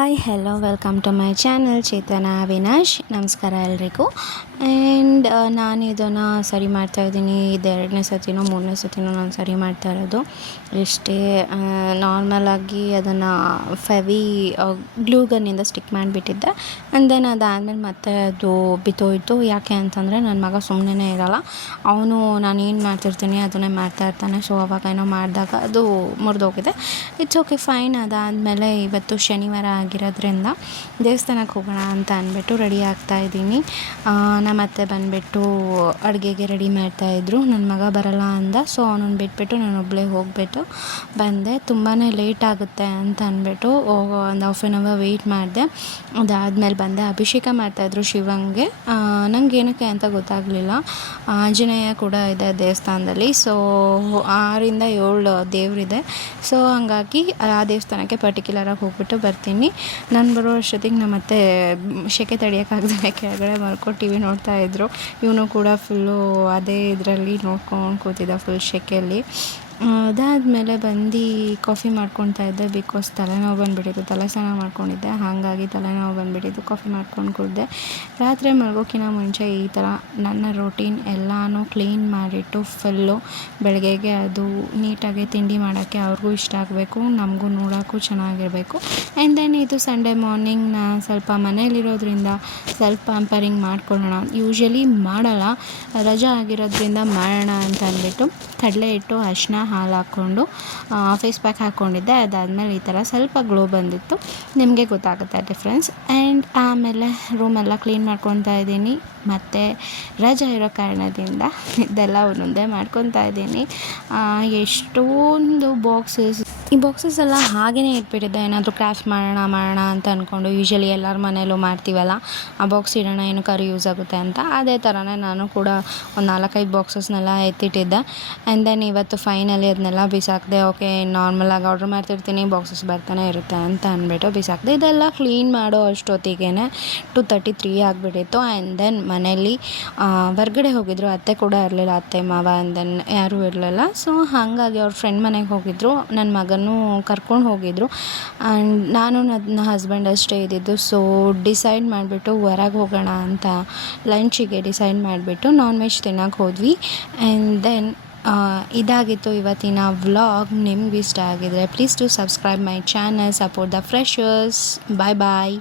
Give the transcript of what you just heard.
Hi hello welcome to my channel Chetana Avinash. ನಮಸ್ಕಾರ ಎಲ್ರಿಗೂ. And ನಾನು ಇದನ್ನು ಸರಿ ಮಾಡ್ತಾಯಿದ್ದೀನಿ. ಇದು 2ನೇ ಸತಿನೋ 3ನೇ ಸತಿನೋ ನಾನು ಸರಿ ಮಾಡ್ತಾ ಇರೋದು. ಇಷ್ಟೇ ನಾರ್ಮಲಾಗಿ ಅದನ್ನು ಗ್ಲೂ ಗನ್ನಿಂದ ಸ್ಟಿಕ್ ಮಾಡಿಬಿಟ್ಟಿದ್ದೆ. ಆ್ಯಂಡ್ ದೆನ್ ಅದಾದಮೇಲೆ ಮತ್ತೆ ಅದು ಬಿತ್ತೋಯ್ತು. ಯಾಕೆ ಅಂತಂದರೆ ನನ್ನ ಮಗ ಸುಮ್ಮನೆ ಇರೋಲ್ಲ. ಅವನು ನಾನು ಏನು ಮಾಡ್ತಿರ್ತೀನಿ ಅದನ್ನೇ ಮಾಡ್ತಾಯಿರ್ತಾನೆ. ಸೊ ಅವಾಗ ಏನೋ ಮಾಡಿದಾಗ ಅದು ಮುರಿದೋಗಿದೆ. It's okay, fine. ಅದಾದಮೇಲೆ ಇವತ್ತು ಶನಿವಾರ ಆಗಿರೋದ್ರಿಂದ ದೇವಸ್ಥಾನಕ್ಕೆ ಹೋಗೋಣ ಅಂತ ಅಂದ್ಬಿಟ್ಟು ರೆಡಿ ಆಗ್ತಾಯಿದ್ದೀನಿ. ನಮ್ಮ ಅತ್ತೆ ಬಂದುಬಿಟ್ಟು ಅಡುಗೆಗೆ ರೆಡಿ ಮಾಡ್ತಾಯಿದ್ರು. ನನ್ನ ಮಗ ಬರಲ್ಲ ಅಂದ. ಸೊ ಅವನನ್ನು ಬಿಟ್ಬಿಟ್ಟು ನಾನು ಒಬ್ಬಳೇ ಹೋಗ್ಬಿಟ್ಟು ಬಂದೆ. ತುಂಬಾ ಲೇಟ್ ಆಗುತ್ತೆ ಅಂತ ಅಂದ್ಬಿಟ್ಟು ಒಂದು ಹಾಫ್ ಆನ್ ಅವರ್ ವೆಯ್ಟ್ ಮಾಡಿದೆ. ಅದಾದಮೇಲೆ ಬಂದೆ. ಅಭಿಷೇಕ ಮಾಡ್ತಾಯಿದ್ರು ಶಿವಂಗೆ. ನಂಗೆ ಏನಕ್ಕೆ ಅಂತ ಗೊತ್ತಾಗಲಿಲ್ಲ. ಆಂಜನೇಯ ಕೂಡ ಇದೆ ದೇವಸ್ಥಾನದಲ್ಲಿ. ಸೊ 6-7 ದೇವರಿದೆ. ಸೊ ಹಾಗಾಗಿ ಆ ದೇವಸ್ಥಾನಕ್ಕೆ ಪರ್ಟಿಕ್ಯುಲರಾಗಿ ಹೋಗ್ಬಿಟ್ಟು ಬರ್ತೀನಿ. ನಾನು ಬರೋ ಅಷ್ಟೊತ್ತಿಗೆ ನಮ್ಮ ಅತ್ತೆ ಸೆಕೆ ತಡೆಯೋಕ್ಕಾಗ್ದೇ ಕೆಳಗಡೆ ಮಲ್ಕೊಂಡು ಟಿ ವಿ ನೋಡ್ತಾಯಿದ್ರು. ಇವನು ಕೂಡ ಫುಲ್ಲು ಅದೇ ಇದರಲ್ಲಿ ನೋಡ್ಕೊಂಡು ಕೂತಿದ್ದ ಫುಲ್ ಸೆಕೆಯಲ್ಲಿ. ಅದಾದಮೇಲೆ ಬಂದು ಕಾಫಿ ಮಾಡ್ಕೊತಾ ಇದ್ದೆ. ಬಿಕಾಸ್ ತಲೆನೋವು ಬಂದುಬಿಟ್ಟಿತ್ತು. ತಲೆ ಸ್ನಾನ ಮಾಡ್ಕೊಂಡಿದ್ದೆ, ಹಾಗಾಗಿ ತಲೆನೋವು ಬಂದುಬಿಟ್ಟಿತ್ತು. ಕಾಫಿ ಮಾಡ್ಕೊಂಡು ಕುಡಿದೆ. ರಾತ್ರಿ ಮಲ್ಗೋಕ್ಕಿಂತ ಮುಂಚೆ ಈ ಥರ ನನ್ನ ರೊಟೀನ್ ಎಲ್ಲನೂ ಕ್ಲೀನ್ ಮಾಡಿಟ್ಟು ಫುಲ್ಲು ಬೆಳಗ್ಗೆಗೆ ಅದು ನೀಟಾಗಿ ತಿಂಡಿ ಮಾಡೋಕ್ಕೆ ಅವ್ರಿಗೂ ಇಷ್ಟ ಆಗಬೇಕು, ನಮಗೂ ನೋಡೋಕ್ಕೂ ಚೆನ್ನಾಗಿರಬೇಕು. ಆ್ಯಂಡ್ ದೆನ್ ಇದು ಸಂಡೇ ಮಾರ್ನಿಂಗ್ ನಾನು ಸ್ವಲ್ಪ ಮನೇಲಿರೋದ್ರಿಂದ ಸ್ವಲ್ಪ ಪ್ಯಾಂಪರಿಂಗ್ ಮಾಡ್ಕೊಳ್ಳೋಣ. ಯೂಶ್ವಲಿ ಮಾಡಲ್ಲ, ರಜಾ ಆಗಿರೋದ್ರಿಂದ ಮಾಡೋಣ ಅಂತ ಅಂದ್ಬಿಟ್ಟು ಕಡಲೆ ಹಿಟ್ಟು, ಅರಿಶಿನ, ಹಾಲು ಹಾಕ್ಕೊಂಡು ಫೇಸ್ ಪ್ಯಾಕ್ ಹಾಕ್ಕೊಂಡಿದ್ದೆ. ಅದಾದಮೇಲೆ ಈ ಥರ ಸ್ವಲ್ಪ ಗ್ಲೋ ಬಂದಿತ್ತು. ನಿಮಗೆ ಗೊತ್ತಾಗುತ್ತೆ ಡಿಫ್ರೆನ್ಸ್. ಆ್ಯಂಡ್ ಆಮೇಲೆ ರೂಮೆಲ್ಲ ಕ್ಲೀನ್ ಮಾಡ್ಕೊತಾ ಇದ್ದೀನಿ. ಮತ್ತು ರಜಾ ಇರೋ ಕಾರಣದಿಂದ ಇದೆಲ್ಲ ಒಂದೊಂದೇ ಮಾಡ್ಕೊತಾ ಇದ್ದೀನಿ. ಎಷ್ಟೊಂದು ಈ ಬಾಕ್ಸಸ್ ಎಲ್ಲ ಹಾಗೇ ಇಟ್ಬಿಟ್ಟಿದ್ದೆ. ಏನಾದರೂ ಕ್ರಾಫ್ಟ್ ಮಾಡೋಣ ಅಂತ ಅಂದ್ಕೊಂಡು. ಯೂಶ್ವಲಿ ಎಲ್ಲರ ಮನೇಲೂ ಮಾಡ್ತೀವಲ್ಲ, ಆ ಬಾಕ್ಸ್ ಇಡೋಣ ಏನಕ್ಕಾದ್ರೂ ಯೂಸ್ ಆಗುತ್ತೆ ಅಂತ. ಅದೇ ಥರನೇ ನಾನು ಕೂಡ ಒಂದು 4-5 ಬಾಕ್ಸಸ್ನೆಲ್ಲ ಎತ್ತಿಟ್ಟಿದ್ದೆ. ಆ್ಯಂಡ್ ದೆನ್ ಇವತ್ತು ಫೈನಲಿ ಅದನ್ನೆಲ್ಲ ಬಿಸಾಕಿದೆ. ಓಕೆ, ನಾರ್ಮಲಾಗಿ ಆರ್ಡ್ರ್ ಮಾಡ್ತಿರ್ತೀನಿ, ಬಾಕ್ಸಸ್ ಬರ್ತಾನೆ ಇರುತ್ತೆ ಅಂತ ಅಂದ್ಬಿಟ್ಟು ಬಿಸಾಕಿದೆ. ಇದೆಲ್ಲ ಕ್ಲೀನ್ ಮಾಡೋ ಅಷ್ಟೊತ್ತಿಗೆ 2:33 ಆಗಿಬಿಟ್ಟಿತ್ತು. ಆ್ಯಂಡ್ ದೆನ್ ಮನೇಲಿ ಹೊರ್ಗಡೆ ಹೋಗಿದ್ರು. ಅತ್ತೆ ಕೂಡ ಇರಲಿಲ್ಲ, ಅತ್ತೆ ಮಾವ. ಆ್ಯಂಡ್ ದೆನ್ ಯಾರೂ ಇರಲಿಲ್ಲ. ಸೊ ಹಾಗಾಗಿ ಅವ್ರ ಫ್ರೆಂಡ್ ಮನೆಗೆ ಹೋಗಿದ್ರು. ನನ್ನ ಮಗನೂ ಕರ್ಕೊಂಡು ಹೋಗಿದ್ರು. ಆ್ಯಂಡ್ ನಾನು ನನ್ನ ಹಸ್ಬೆಂಡ್ ಅಷ್ಟೇ ಇದ್ದಿದ್ದು. ಸೊ ಡಿಸೈಡ್ ಮಾಡಿಬಿಟ್ಟು ಹೊರಗೆ ಹೋಗೋಣ ಅಂತ ಲಂಚಿಗೆ ಡಿಸೈಡ್ ಮಾಡಿಬಿಟ್ಟು ನಾನ್ ವೆಜ್ ತಿನ್ನೋಕೆ ಹೋದ್ವಿ. ಆ್ಯಂಡ್ ದೆನ್ ಇದಾಗಿತ್ತು ಇವತ್ತಿನ ವ್ಲಾಗ್. ನಿಮ್ಗೆ ಇಷ್ಟ ಆಗಿದ್ರೆ please to subscribe my channel, support the freshers. Bye bye.